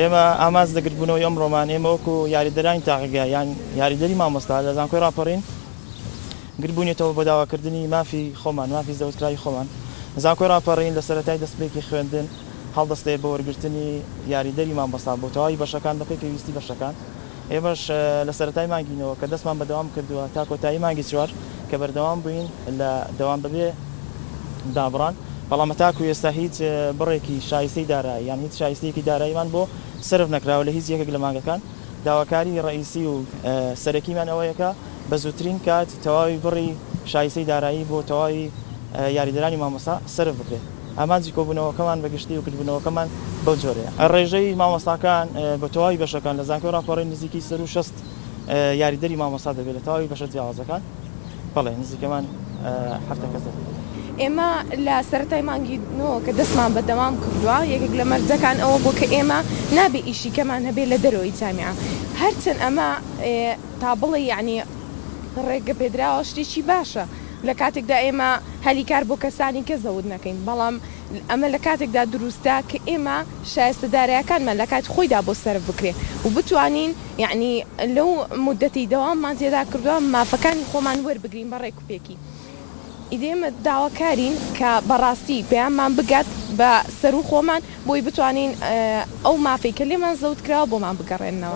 ئێمە ئاماز دەگرتبوونەوەی ئەمڕۆمان ئێمە وەکو یاریدەرانی تاقیگا یان یاریدەری مامۆستا لە زانکۆی ڕاپەڕین گرتبوونێتەوە بۆ داواکردنی مافی خۆمان مافی زەوتکراوی خۆمان زانکۆی ڕاپەڕین لە سەرەتای دەستپێکی خوێندن هەڵدەستێ بۆ وەرگرتنی یاریدەری مامۆستا بۆ تەواوی بەشەکان بەپێی پێویستی بەشەکان ئێمەش لە سەرەتای مانگینەوە کە دەستمان بەدەوام کردووە تا کۆتایی مانگی چوار کە بەردەوام بووین لە دەوام بەبێ دابڕان بەڵام تاکو ئێستا هیچ بڕێکی شایستەی دارایی یان هیچ شایستەیەکی داراییمان بۆ سرف نەکراوە لە هیچ یەکێک لە مانگەکان داواکاری ڕئیسی و سەرەکیمان ئەوەیەکە بە زووترین کات تەواوی بڕی شایستەی دارایی بۆ تەواوی یاریدەرانی مامۆستا سرف بکرێت ئامانجی کۆبوونەوەکەمان بەگشتی و کردبوونەوەکەمان بەو جۆرەیە ڕێژەی مامۆستاکان بە تەواوی بەشەکان لە زانکۆی ڕاپەڕین نزیکی 160 یاریدەری مامۆستا دەبێت لە تەواوی بەشە جیاوازەکان بەڵێ نزیکەمان 7 کەس دەبێت ئێمە لە سەرەتای مانگینەوە کە دەستمان بەدەوام کردووە یەکێک لە مەرجەکان ئەوە بۆ کە ئێمە نابێ ئیشیکەمان هەبێت لە دەرەوەی جامیعە هەرچەند ئەمە تا بڵێ یعنی ڕێگە پێدراوە شتێکی باشە لە کاتێکدا ئێمە هەلیکار بۆ کەسانی کە زەود نەکەین بەڵام ئەمە لە کاتێکدا دروستە کە ئێمە شایستەدارایەکانمان لە کات خۆیدا بۆ سەرف بکرێ و بتوانین یعنی لەو مودەتی دەواممان تێدا کردووە مافەکانی خۆمان وەربگرین بە ڕێکوپێکی ئیدێمە داواکارین کە بەڕاستی پێیانمان بگات بە سەر و خۆمان بۆی بتوانین ئەو مافەی کە لێمان زەوت کراوە بۆمان بگەڕێنەوە